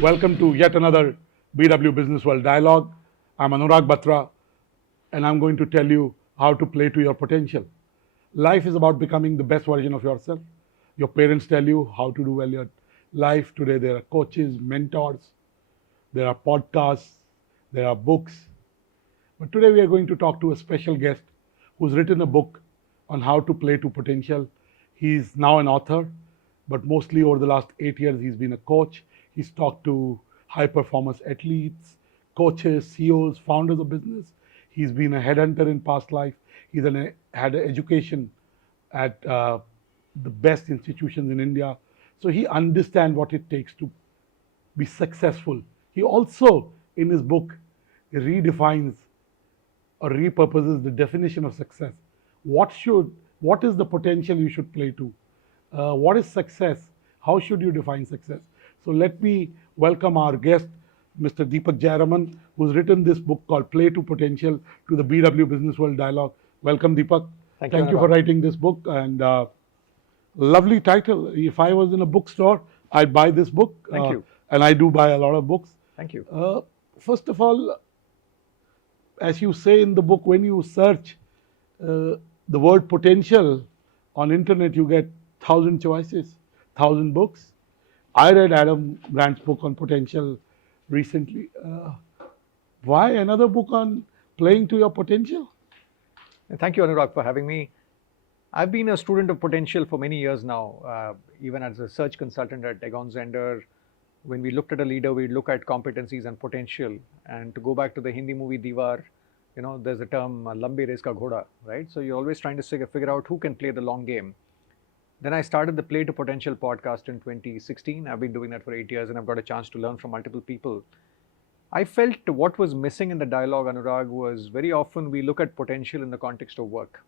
Welcome to yet another BW Businessworld dialogue. I'm Annurag Batra, and I'm going to tell you how to play to your potential. Life is about becoming the best version of yourself. Your parents tell you how to do well in life. Today, there are coaches, mentors, there are podcasts, there are books. But today, we are going to talk to a special guest who's written a book on how to play to potential. He's now an author, but mostly over the last 8 years, he's been a coach. He's talked to high performance athletes, coaches, CEOs, founders of business. He's been a headhunter in past life. Had an education at the best institutions in India. So he understands what it takes to be successful. He also, in his book, redefines or repurposes the definition of success. What is the potential you should play to? What is success? How should you define success? So let me welcome our guest, Mr. Deepak Jayaraman, who's written this book called Play to Potential, to the BW Businessworld Dialogue. Welcome, Deepak. Thank you for writing this book, and lovely title. If I was in a bookstore, I'd buy this book. Thank you. And I do buy a lot of books. Thank you. First of all, as you say in the book, when you search the word potential on internet, you get 1,000 choices, 1,000 books. I read Adam Grant's book on potential recently. Why another book on playing to your potential? Thank you, Anurag, for having me. I've been a student of potential for many years now, even as a search consultant at Egon Zehnder. When we looked at a leader, we look at competencies and potential. And to go back to the Hindi movie Diwar, there's a term, lambi race ka ghoda, right? So you're always trying to figure out who can play the long game. Then I started the Play to Potential podcast in 2016. I've been doing that for 8 years, and I've got a chance to learn from multiple people. I felt what was missing in the dialogue, Anurag, was very often we look at potential in the context of work.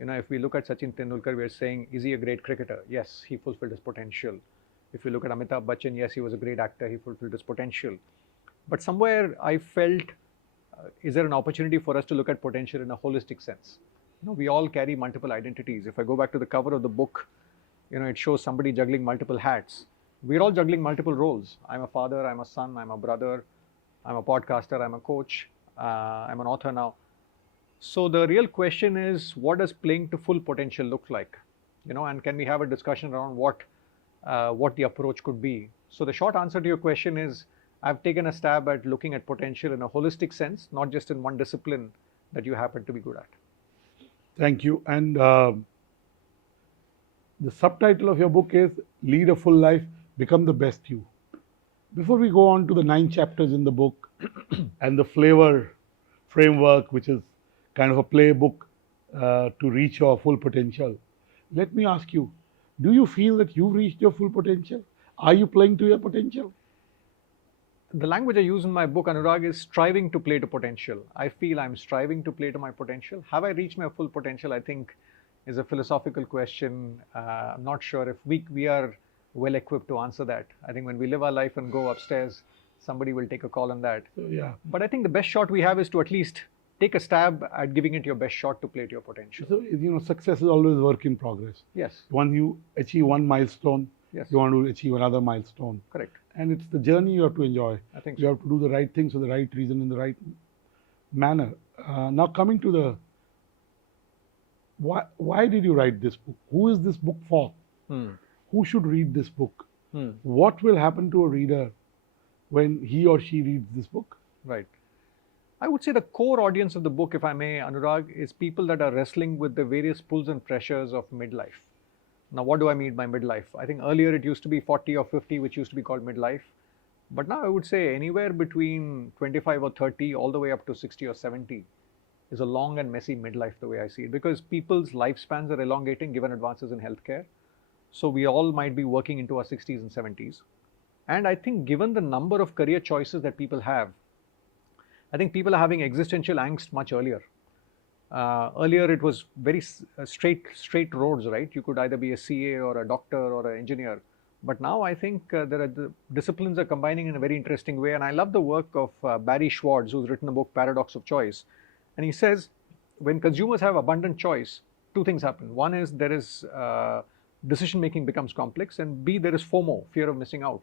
If we look at Sachin Tendulkar, we're saying, is he a great cricketer? Yes, he fulfilled his potential. If you look at Amitabh Bachchan, yes, he was a great actor, he fulfilled his potential. But somewhere I felt, is there an opportunity for us to look at potential in a holistic sense? We all carry multiple identities. If I go back to the cover of the book, it shows somebody juggling multiple hats. We're all juggling multiple roles. I'm a father, I'm a son, I'm a brother, I'm a podcaster, I'm a coach, I'm an author now. So the real question is, what does playing to full potential look like? And can we have a discussion around what the approach could be? So the short answer to your question is, I've taken a stab at looking at potential in a holistic sense, not just in one discipline that you happen to be good at. Thank you. And the subtitle of your book is Lead a Full Life, Become the Best You. Before we go on to the 9 chapters in the book and the flavor framework, which is kind of a playbook to reach your full potential, let me ask you, do you feel that you've reached your full potential? Are you playing to your potential? The language I use in my book, Anurag, is striving to play to potential. I feel I'm striving to play to my potential. Have I reached my full potential, I think, is a philosophical question. I'm not sure if we are well equipped to answer that. I think when we live our life and go upstairs, somebody will take a call on that. Yeah. But I think the best shot we have is to at least take a stab at giving it your best shot to play to your potential. So, success is always work in progress. Yes. Once you achieve one milestone, yes, you want to achieve another milestone. Correct. And it's the journey you have to enjoy. I think you have to do the right things for the right reason in the right manner. Now coming to the, why did you write this book? Who is this book for? Who should read this book? What will happen to a reader when he or she reads this book? Right. I would say the core audience of the book, if I may, Anurag, is people that are wrestling with the various pulls and pressures of midlife. Now, what do I mean by midlife? I think earlier it used to be 40 or 50, which used to be called midlife. But now I would say anywhere between 25 or 30 all the way up to 60 or 70 is a long and messy midlife, the way I see it, because people's lifespans are elongating given advances in healthcare. So we all might be working into our 60s and 70s. And I think given the number of career choices that people have, I think people are having existential angst much earlier. Earlier it was very straight roads, right? You could either be a CA or a doctor or an engineer. But now I think the disciplines are combining in a very interesting way. And I love the work of Barry Schwartz, who's written a book, Paradox of Choice. And he says, when consumers have abundant choice, 2 things happen. One is there is decision making becomes complex, and B, there is FOMO, fear of missing out.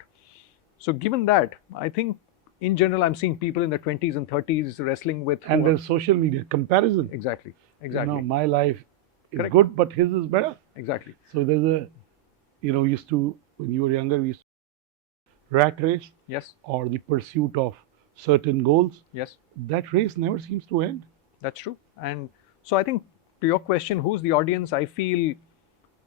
So given that, I think in general, I'm seeing people in their 20s and 30s wrestling with. And there's social media comparison. Exactly. You Exactly. know, my life is Correct. good, but his is better. Exactly. So there's a, used to, when you were younger, we used to rat race Yes. or the pursuit of certain goals. Yes. That race never seems to end. That's true. And so I think to your question, who's the audience? I feel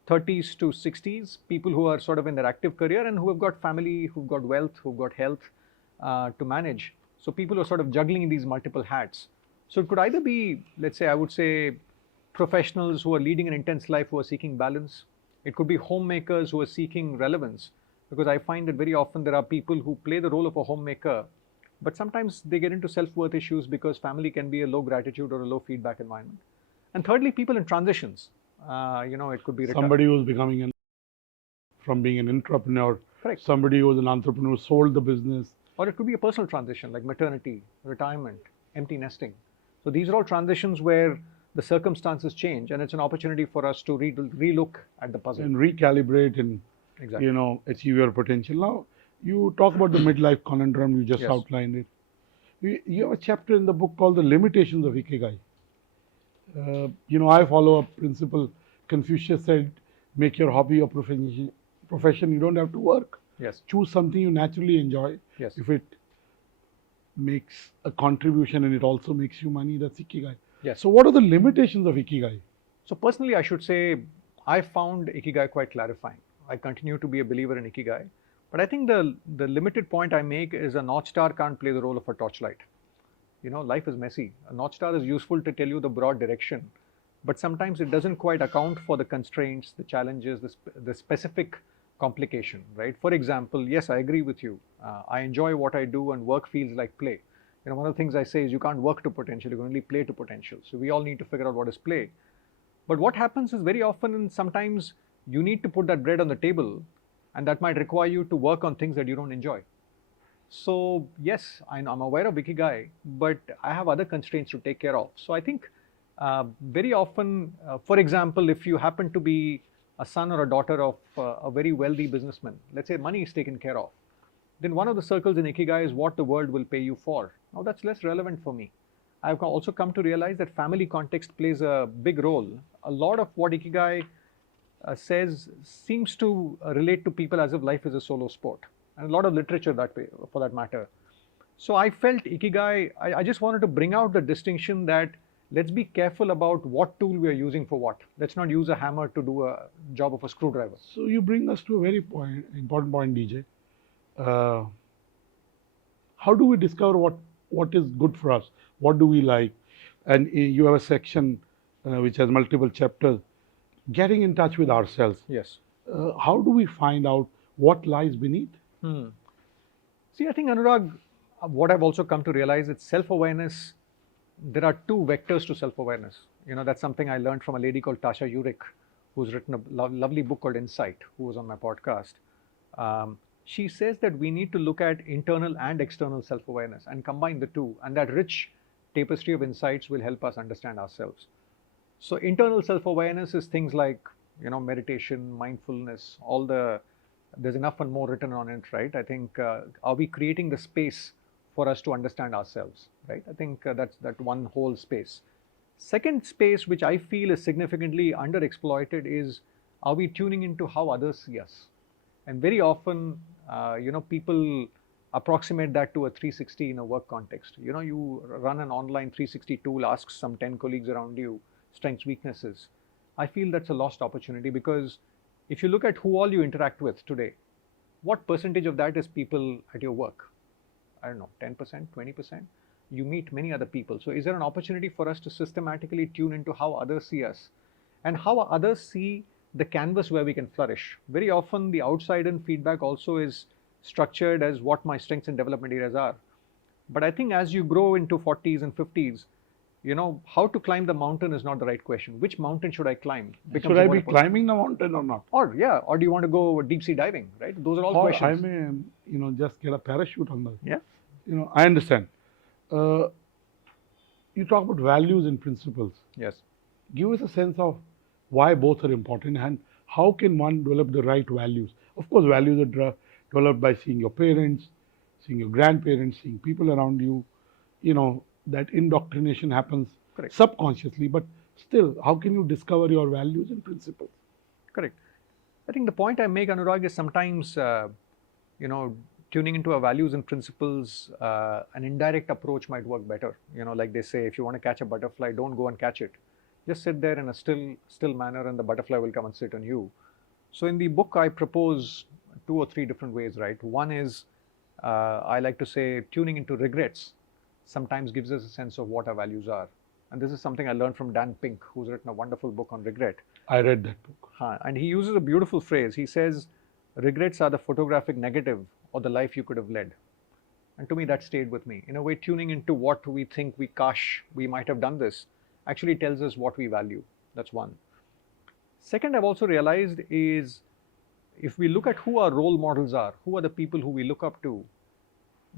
30s to 60s, people who are sort of in their active career and who have got family, who've got wealth, who've got health to manage. So people who are sort of juggling these multiple hats. So it could either be, let's say, I would say, professionals who are leading an intense life who are seeking balance. It could be homemakers who are seeking relevance. Because I find that very often there are people who play the role of a homemaker, but sometimes they get into self-worth issues because family can be a low gratitude or a low feedback environment. And thirdly, people in transitions. It could be Somebody who's becoming from being an entrepreneur. Correct. Somebody who's an entrepreneur sold the business. Or it could be a personal transition like maternity, retirement, empty nesting. So these are all transitions where the circumstances change, and it's an opportunity for us to relook at the puzzle. And recalibrate and, exactly. Achieve your potential. Now, you talk about the midlife conundrum, you just Yes. outlined it. You have a chapter in the book called The Limitations of Ikigai. I follow a principle. Confucius said, make your hobby your profession. You don't have to work. Yes. Choose something you naturally enjoy. Yes. If it makes a contribution and it also makes you money, that's Ikigai. Yes. So what are the limitations of Ikigai? So personally, I should say, I found Ikigai quite clarifying. I continue to be a believer in Ikigai. But I think the limited point I make is a North Star can't play the role of a torchlight. Life is messy. A North Star is useful to tell you the broad direction, but sometimes it doesn't quite account for the constraints, the challenges, the specific complication, right? For example, yes, I agree with you. I enjoy what I do and work feels like play. One of the things I say is you can't work to potential, you can only play to potential. So we all need to figure out what is play. But what happens is very often, sometimes you need to put that bread on the table, and that might require you to work on things that you don't enjoy. So yes, I'm aware of Ikigai, but I have other constraints to take care of. So I think very often, for example, if you happen to be a son or a daughter of a very wealthy businessman, let's say money is taken care of, then one of the circles in Ikigai is what the world will pay you for. Now that's less relevant for me. I've also come to realize that family context plays a big role. A lot of what Ikigai says seems to relate to people as if life is a solo sport, and a lot of literature that way, for that matter. So I felt Ikigai, I just wanted to bring out the distinction that let's be careful about what tool we are using for what. Let's not use a hammer to do a job of a screwdriver. So you bring us to a very important point, DJ. How do we discover what is good for us? What do we like? And you have a section which has multiple chapters, getting in touch with ourselves. Yes. How do we find out what lies beneath? See, I think, Anurag, what I've also come to realize is self-awareness. There are two vectors to self-awareness. That's something I learned from a lady called Tasha Eurich, who's written a lovely book called Insight, who was on my podcast. She says that we need to look at internal and external self-awareness and combine the two, and that rich tapestry of insights will help us understand ourselves. So internal self-awareness is things like, meditation, mindfulness, there's enough and more written on it, right? I think, are we creating the space for us to understand ourselves, right? I think that's that one whole space. Second space, which I feel is significantly underexploited, is are we tuning into how others see us? And very often, people approximate that to a 360 in a work context. You run an online 360 tool, ask some 10 colleagues around you, strengths, weaknesses. I feel that's a lost opportunity, because if you look at who all you interact with today, what percentage of that is people at your work? I don't know, 10%, 20%? You meet many other people. So is there an opportunity for us to systematically tune into how others see us and how others see the canvas where we can flourish? Very often the outside-in feedback also is structured as what my strengths and development areas are. But I think as you grow into 40s and 50s, how to climb the mountain is not the right question. Which mountain should I climb? Should I be climbing the mountain or not? Or do you want to go deep sea diving, right? Those are all questions. I may, just get a parachute on the. Yeah. I understand. You talk about values and principles. Yes. Give us a sense of why both are important and how can one develop the right values. Of course, values are developed by seeing your parents, seeing your grandparents, seeing people around you. That indoctrination happens Correct. subconsciously, but still, how can you discover your values and principles? Correct. I think the point I make, Anurag, is sometimes, tuning into our values and principles, an indirect approach might work better. Like they say, if you want to catch a butterfly, don't go and catch it. Just sit there in a still manner, and the butterfly will come and sit on you. So in the book, I propose 2 or 3 different ways, right? One is, I like to say, tuning into regrets sometimes gives us a sense of what our values are. And this is something I learned from Dan Pink, who's written a wonderful book on regret. I read that book. And he uses a beautiful phrase. He says, regrets are the photographic negative of the life you could have led. And to me, that stayed with me. In a way, tuning into what we think we might have done this actually tells us what we value. That's one. Second, I've also realized is, if we look at who our role models are, who are the people who we look up to,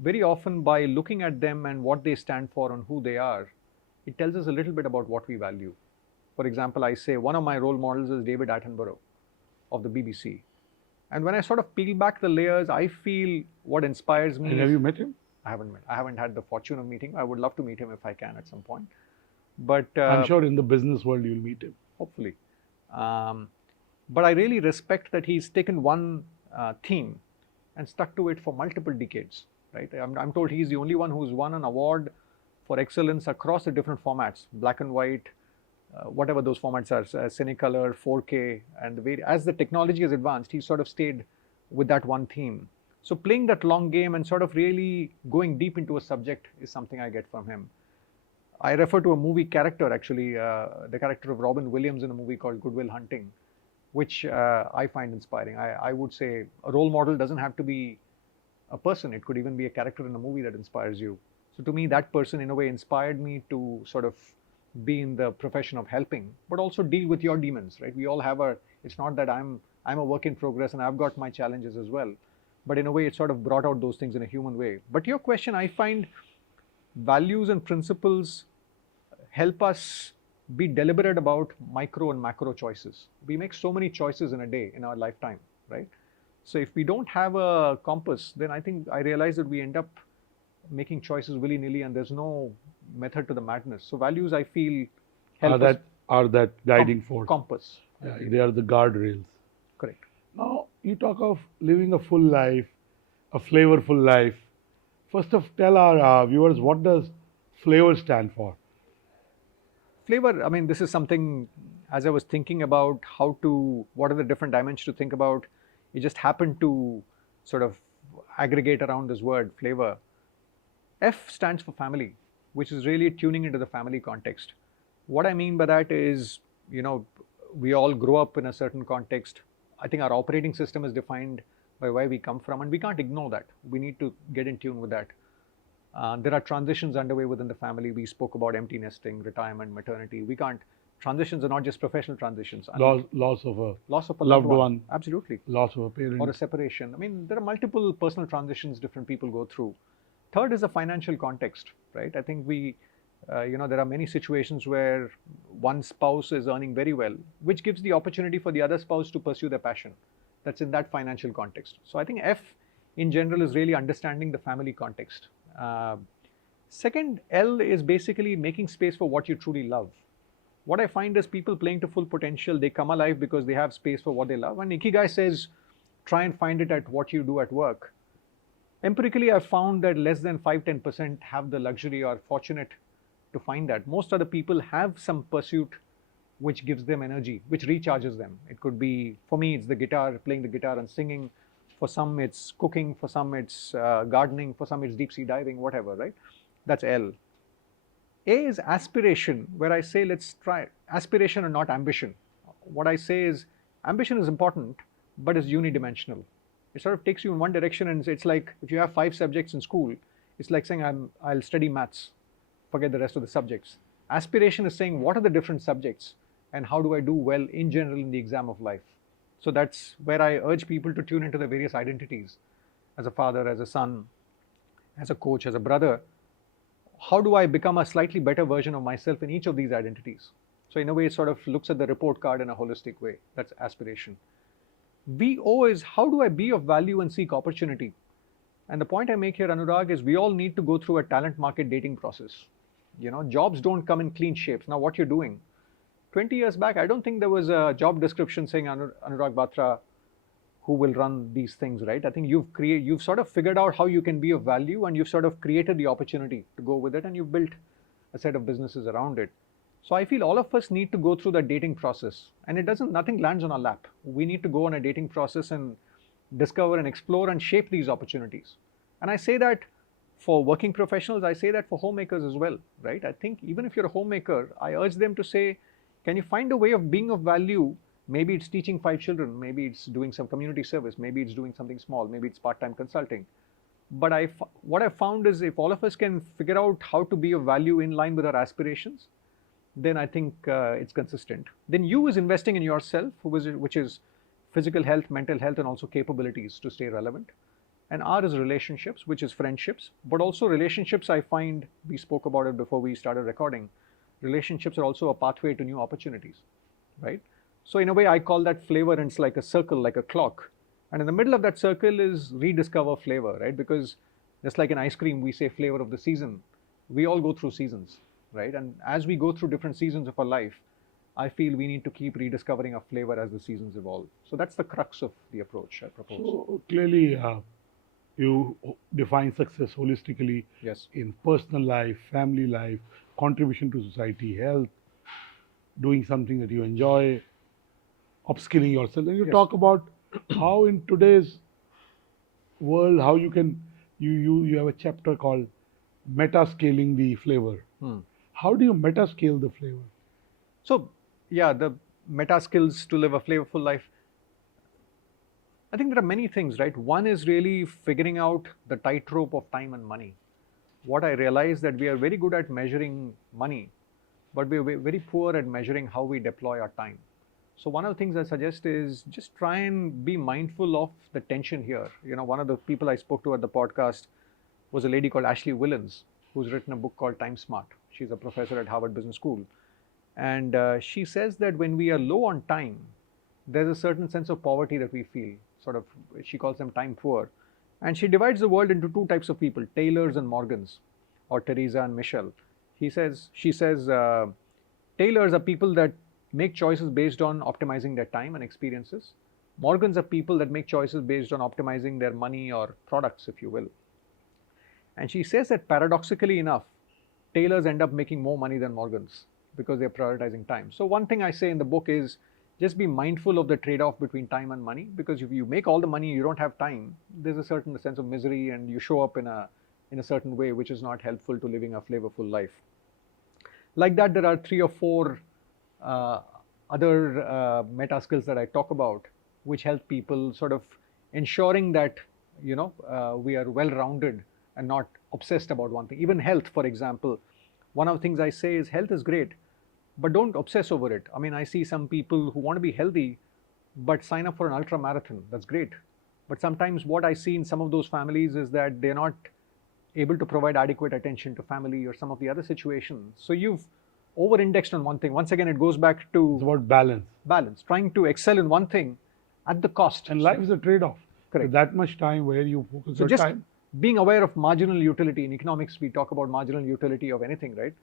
very often by looking at them and what they stand for and who they are, it tells us a little bit about what we value. For example, I say one of my role models is David Attenborough of the BBC. And when I sort of peel back the layers, I feel what inspires me. And have you met him? I haven't had the fortune of meeting him. I would love to meet him if I can at some point. But I'm sure in the business world you'll meet him. Hopefully. But I really respect that he's taken one theme and stuck to it for multiple decades. Right? I'm told he's the only one who's won an award for excellence across the different formats, black and white, whatever those formats are, Cinecolor, 4K, and as the technology has advanced, he's sort of stayed with that one theme. So playing that long game and sort of really going deep into a subject is something I get from him. I refer to a movie character, actually, the character of Robin Williams in a movie called Good Will Hunting, which I find inspiring. I would say a role model doesn't have to be a person. It could even be a character in a movie that inspires you. So to me, that person in a way inspired me to sort of be in the profession of helping, but also deal with your demons, right? We all have it's not that I'm a work in progress and I've got my challenges as well. But in a way, it sort of brought out those things in a human way. But your question, I find values and principles help us be deliberate about micro and macro choices. We make so many choices in a day, in our lifetime, right? So if we don't have a compass, then I realize that we end up making choices willy-nilly and there's no method to the madness. So values, I feel, are that guiding force. Compass. Yeah, they are the guardrails. Correct. Now, you talk of living a full life, a flavorful life. First of tell our viewers, what does flavor stand for? Flavor, this is something, as I was thinking about what are the different dimensions to think about, it just happened to sort of aggregate around this word, flavor. F stands for family, which is really tuning into the family context. What I mean by that is, we all grow up in a certain context. I think our operating system is defined by where we come from, and we can't ignore that. We need to get in tune with that. There are transitions underway within the family. We spoke about empty nesting, retirement, maternity. Transitions are not just professional transitions. Loss of a loved one. Absolutely. Loss of a parent. Or a separation. There are multiple personal transitions different people go through. Third is the financial context, right? I think there are many situations where one spouse is earning very well, which gives the opportunity for the other spouse to pursue their passion. That's in that financial context. So I think F in general is really understanding the family context. Second, L is basically making space for what you truly love. What I find is people playing to full potential, they come alive because they have space for what they love. And Ikigai says, try and find it at what you do at work. Empirically, I've found that less than 5-10% have the luxury or fortunate to find that. Most other people have some pursuit which gives them energy, which recharges them. It could be, for me, it's the guitar, playing the guitar and singing. For some, it's cooking. For some, it's gardening. For some, it's deep sea diving, whatever, right? That's L. A is aspiration, where I say, let's try aspiration and not ambition. What I say is, ambition is important, but it's unidimensional. It sort of takes you in one direction, and it's like if you have 5 subjects in school, it's like saying, I'll study maths, forget the rest of the subjects. Aspiration is saying, what are the different subjects, and how do I do well in general in the exam of life? So that's where I urge people to tune into the various identities. As a father, as a son, as a coach, as a brother, how do I become a slightly better version of myself in each of these identities? So in a way, it sort of looks at the report card in a holistic way. That's aspiration. VO is how do I be of value and seek opportunity? And the point I make here, Anurag, is we all need to go through a talent market dating process. Jobs don't come in clean shapes. Now, what you're doing, 20 years back, I don't think there was a job description saying Anurag Batra who will run these things, right? I think you've sort of figured out how you can be of value, and you've sort of created the opportunity to go with it, and you've built a set of businesses around it. So I feel all of us need to go through that dating process, and nothing lands on our lap. We need to go on a dating process and discover and explore and shape these opportunities. And I say that for working professionals, I say that for homemakers as well, right? I think even if you're a homemaker, I urge them to say, can you find a way of being of value? Maybe it's teaching 5 children, maybe it's doing some community service, maybe it's doing something small, maybe it's part-time consulting. But what I've found is if all of us can figure out how to be of value in line with our aspirations, then I think it's consistent. Then U is investing in yourself, which is physical health, mental health, and also capabilities to stay relevant. And R is relationships, which is friendships, but also relationships. I find, we spoke about it before we started recording, relationships are also a pathway to new opportunities, right? So in a way, I call that flavor, and it's like a circle, like a clock. And in the middle of that circle is rediscover flavor, right? Because just like in ice cream, we say flavor of the season. We all go through seasons, right? And as we go through different seasons of our life, I feel we need to keep rediscovering our flavor as the seasons evolve. So that's the crux of the approach I propose. So clearly, you define success holistically. Yes. In personal life, family life, contribution to society, health, doing something that you enjoy, upskilling yourself. And you Yes. talk about how in today's world, how you can, you have a chapter called meta scaling the flavor. How do you meta scale the flavor? So yeah, the meta skills to live a flavorful life. I think there are many things, right? One is really figuring out the tightrope of time and money. What I realize that we are very good at measuring money, but we are very poor at measuring how we deploy our time. So one of the things I suggest is just try and be mindful of the tension here. One of the people I spoke to at the podcast was a lady called Ashley Willens, who's written a book called Time Smart. She's a professor at Harvard Business School. And she says that when we are low on time, there's a certain sense of poverty that we feel. Sort of, she calls them time poor. And she divides the world into 2 types of people, Taylors and Morgans, or Teresa and Michelle. She says, Taylors are people that make choices based on optimizing their time and experiences. Morgans are people that make choices based on optimizing their money or products, if you will. And she says that paradoxically enough, Taylors end up making more money than Morgans because they're prioritizing time. So one thing I say in the book is just be mindful of the trade-off between time and money, because if you make all the money and you don't have time, there's a certain sense of misery, and you show up in a certain way which is not helpful to living a flavorful life. Like that, there are 3 or 4 other meta skills that I talk about, which help people sort of ensuring that we are well-rounded and not obsessed about one thing. Even health, for example, one of the things I say is health is great, but don't obsess over it. I mean, I see some people who want to be healthy, but sign up for an ultra marathon. That's great. But sometimes what I see in some of those families is that they're not able to provide adequate attention to family or some of the other situations. So you've over-indexed on one thing. Once again, it goes back to It's about balance. Balance, trying to excel in one thing at the cost. And life is a trade-off. Correct. That much time where you focus So your just time. being aware of marginal utility. In economics, we talk about marginal utility of anything, right?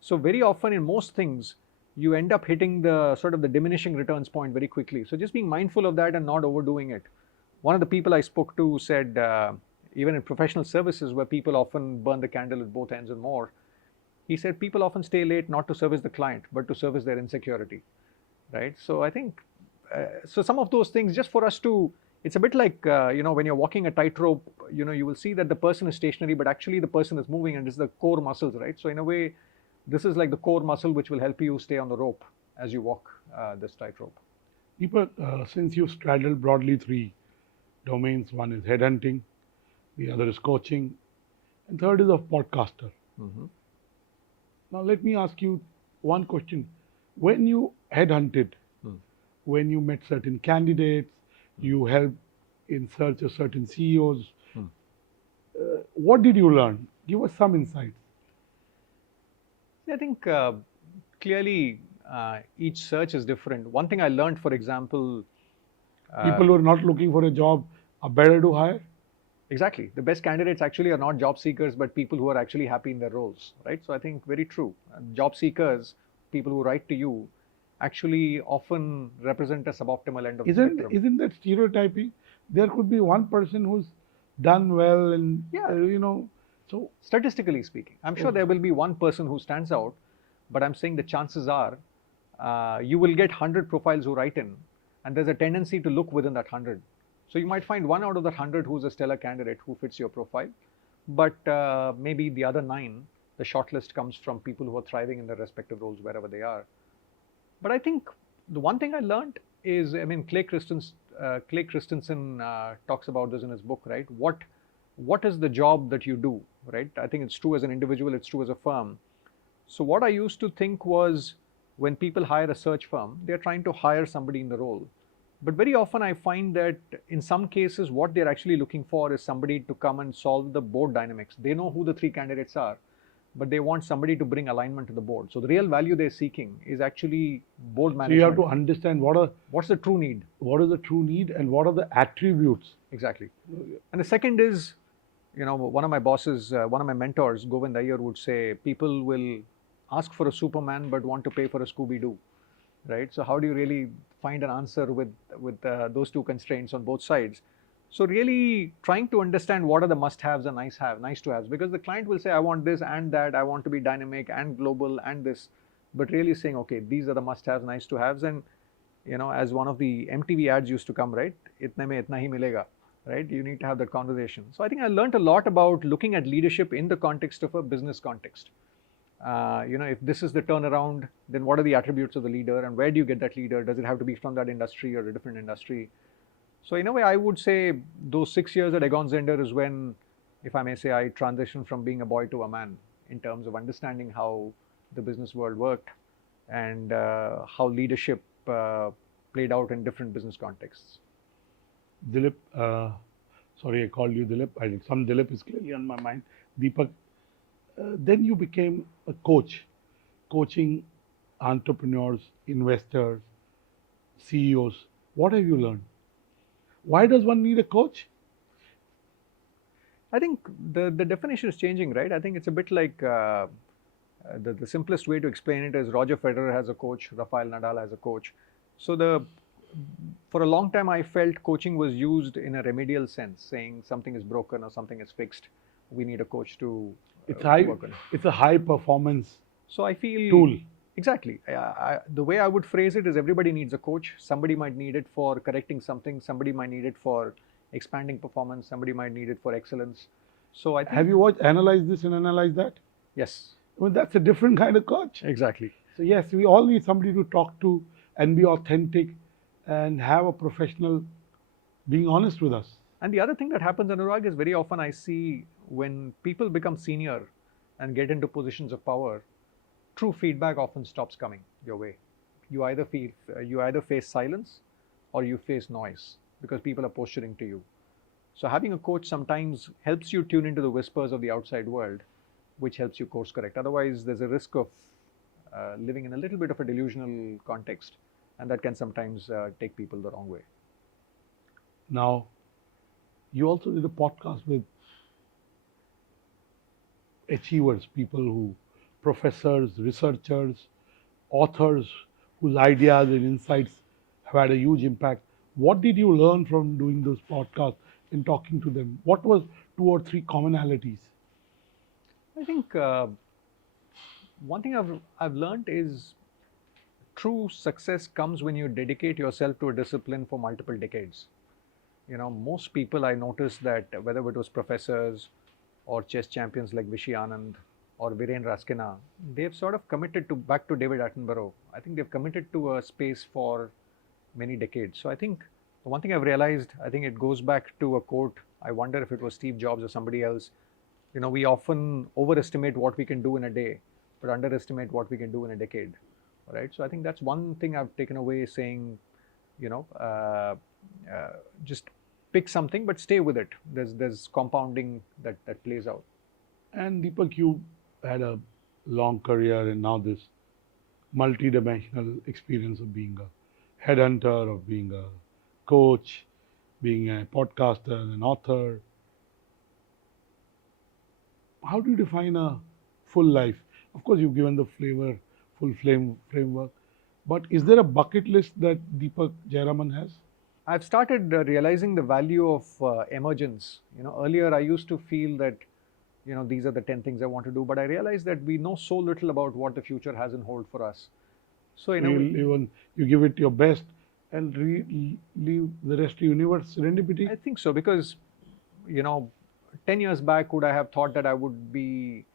So very often in most things, you end up hitting the sort of the diminishing returns point very quickly. So just being mindful of that and not overdoing it. One of the people I spoke to said, even in professional services where people often burn the candle at both ends and more, he said people often stay late not to service the client, but to service their insecurity, right? So I think, so some of those things just for us to, it's a bit like, when you're walking a tightrope, you will see that the person is stationary, but actually the person is moving, and it's the core muscles, right? So in a way, this is like the core muscle which will help you stay on the rope as you walk this tightrope. Deepak, since you straddled broadly 3 domains, one is headhunting, the other is coaching, and third is a podcaster. Now let me ask you one question. When you headhunted, when you met certain candidates, you helped in search of certain CEOs, what did you learn? Give us some insights. I think clearly each search is different. One thing I learned, for example, People who are not looking for a job are better to hire. Exactly. The best candidates actually are not job seekers, but people who are actually happy in their roles, right? So I think very true. Job seekers, people who write to you, actually often represent a suboptimal end of the spectrum. Isn't that stereotyping? There could be one person who's done well, and Yeah. so Statistically speaking, I'm sure there will be one person who stands out, but I'm saying the chances are you will get 100 profiles who write in, and there's a tendency to look within that 100. So you might find one out of that 100 who's a stellar candidate who fits your profile, but maybe the other 9, the shortlist comes from people who are thriving in their respective roles wherever they are. But I think the one thing I learned is, I mean, Clay Christensen talks about this in his book, right? What is the job that you do, right? I think it's true as an individual, it's true as a firm. So what I used to think was, when people hire a search firm, they're trying to hire somebody in the role. But very often I find that in some cases, what they're actually looking for is somebody to come and solve the board dynamics. They know who the 3 candidates are, but they want somebody to bring alignment to the board. So the real value they're seeking is actually board management. So you have to understand what's the true need. What is the true need and what are the attributes. Exactly. And the second is, one of my bosses, one of my mentors, Govind Iyer, would say, people will ask for a Superman but want to pay for a Scooby-Doo, right? So how do you really find an answer with those 2 constraints on both sides? So really trying to understand what are the must-haves and nice-to-haves, because the client will say, I want this and that, I want to be dynamic and global and this, but really saying, okay, these are the must-haves, nice-to-haves, and as one of the MTV ads used to come, right? Itne mein itna hi milega, right? You need to have that conversation. So I think I learned a lot about looking at leadership in the context of a business context. If this is the turnaround, then what are the attributes of the leader, and where do you get that leader? Does it have to be from that industry or a different industry? So in a way, I would say those 6 years at Egon Zehnder is when, if I may say, I transitioned from being a boy to a man in terms of understanding how the business world worked and how leadership played out in different business contexts. Dilip, sorry I called you Dilip. I think some Dilip is clearly on my mind. Deepak, then you became a coach, coaching entrepreneurs, investors, CEOs. What have you learned? Why does one need a coach? I think the definition is changing, right? I think it's a bit like the simplest way to explain it is Roger Federer has a coach, Rafael Nadal has a coach. So for a long time, I felt coaching was used in a remedial sense, saying something is broken or something is fixed. We need a coach to work on it. It's a high performance So I feel tool. Exactly. The way I would phrase it is, everybody needs a coach. Somebody might need it for correcting something. Somebody might need it for expanding performance. Somebody might need it for excellence. So I think, Have you watched Analyze This and Analyze That? yes, Well, that's a different kind of coach. exactly. So yes, we all need somebody to talk to and be authentic and have a professional being honest with us. And the other thing that happens, Anurag, is very often I see when people become senior and get into positions of power, true feedback often stops coming your way. You either face silence or you face noise because people are posturing to you. So having a coach sometimes helps you tune into the whispers of the outside world, which helps you course correct. Otherwise, there's a risk of living in a little bit of a delusional context, and that can sometimes take people the wrong way. Now, you also did a podcast with achievers, people who, professors, researchers, authors whose ideas and insights have had a huge impact. What did you learn from doing those podcasts and talking to them? What was 2 or 3 commonalities? I think one thing I've learned is true success comes when you dedicate yourself to a discipline for multiple decades. Most people, I noticed that whether it was professors or chess champions like Vishy Anand or Viren Raskina, they've sort of committed back to David Attenborough. I think they've committed to a space for many decades. So I think the one thing I've realized, I think it goes back to a quote. I wonder if it was Steve Jobs or somebody else. We often overestimate what we can do in a day, but underestimate what we can do in a decade, right? So I think that's one thing I've taken away, saying, just pick something, but stay with it. There's compounding that plays out. And Deepak, you had a long career and now this multi-dimensional experience of being a headhunter, of being a coach, being a podcaster, an author. How do you define a full life? Of course, you've given the framework, but is there a bucket list that Deepak Jayaraman has? I've started realizing the value of emergence. Earlier I used to feel that, these are the 10 things I want to do, but I realized that we know so little about what the future has in hold for us. So, You give it your best and leave the rest to universe serendipity. I think so, because, 10 years back, would I have thought that I would be,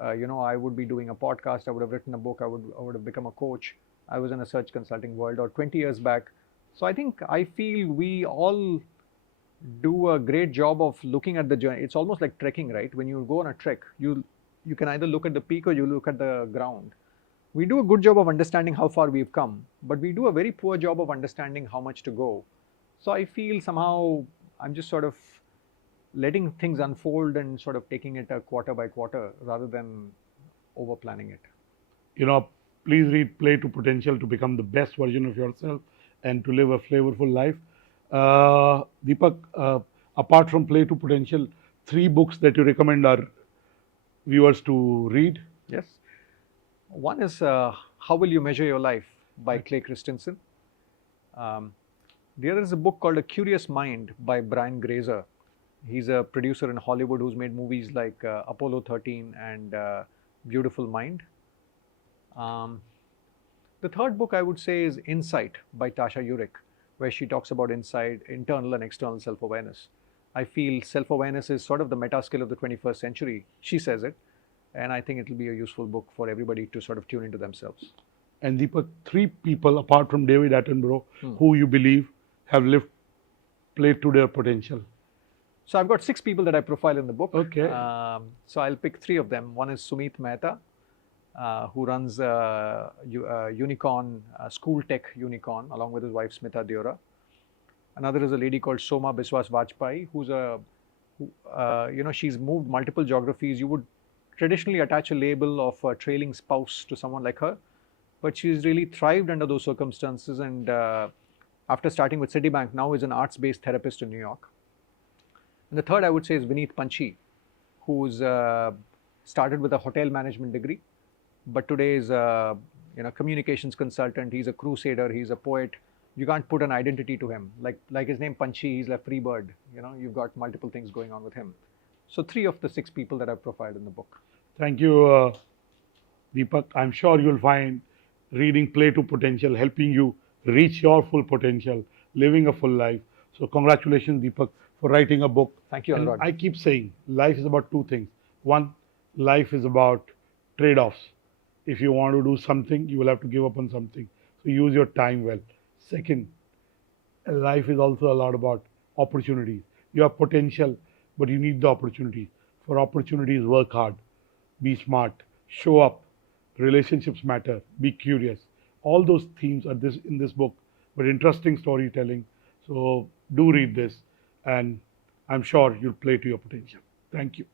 I would be doing a podcast, I would have written a book, I would have become a coach. I was in a search consulting world, or 20 years back. So I feel we all do a great job of looking at the journey. It's almost like trekking, right? When you go on a trek, you can either look at the peak or you look at the ground. We do a good job of understanding how far we've come, but we do a very poor job of understanding how much to go. So I feel somehow I'm just sort of letting things unfold and sort of taking it a quarter by quarter rather than over planning it. Please read Play to Potential to become the best version of yourself and to live a flavorful life. Deepak, apart from Play to Potential, 3 books that you recommend our viewers to read? Yes. One is How Will You Measure Your Life by Clay Christensen. The other is a book called A Curious Mind by Brian Grazer. He's a producer in Hollywood who's made movies like Apollo 13 and Beautiful Mind. The third book I would say is Insight by Tasha Eurich, where she talks about internal and external self-awareness. I feel self-awareness is sort of the meta skill of the 21st century. She says it. And I think it will be a useful book for everybody to sort of tune into themselves. And Deepak, 3 people apart from David Attenborough who you believe have played to their potential. So I've got 6 people that I profile in the book. Okay. So I'll pick 3 of them. One is Sumit Mehta, who runs Unicorn, School Tech Unicorn, along with his wife Smita Deora. Another is a lady called Soma Biswas Vajpayee, she's moved multiple geographies. You would traditionally attach a label of a trailing spouse to someone like her, but she's really thrived under those circumstances, and after starting with Citibank, now is an arts-based therapist in New York. And the third I would say is Vineet Panchi, who's started with a hotel management degree, but today is a communications consultant. He's a crusader, he's a poet. You can't put an identity to him. Like his name Panchi, he's a free bird. You've got multiple things going on with him. So 3 of the 6 people that I've profiled in the book. Thank you, Deepak. I'm sure you'll find reading Play to Potential helping you reach your full potential, living a full life. So congratulations, Deepak, for writing a book. Thank you, Anurag. I keep saying life is about 2 things. One, life is about trade-offs. If you want to do something, you will have to give up on something. So use your time well. Second, life is also a lot about opportunities. You have potential, but you need the opportunities. For opportunities, work hard, be smart, show up, relationships matter, be curious. All those themes are in this book, but interesting storytelling. So do read this, and I'm sure you'll play to your potential. Thank you.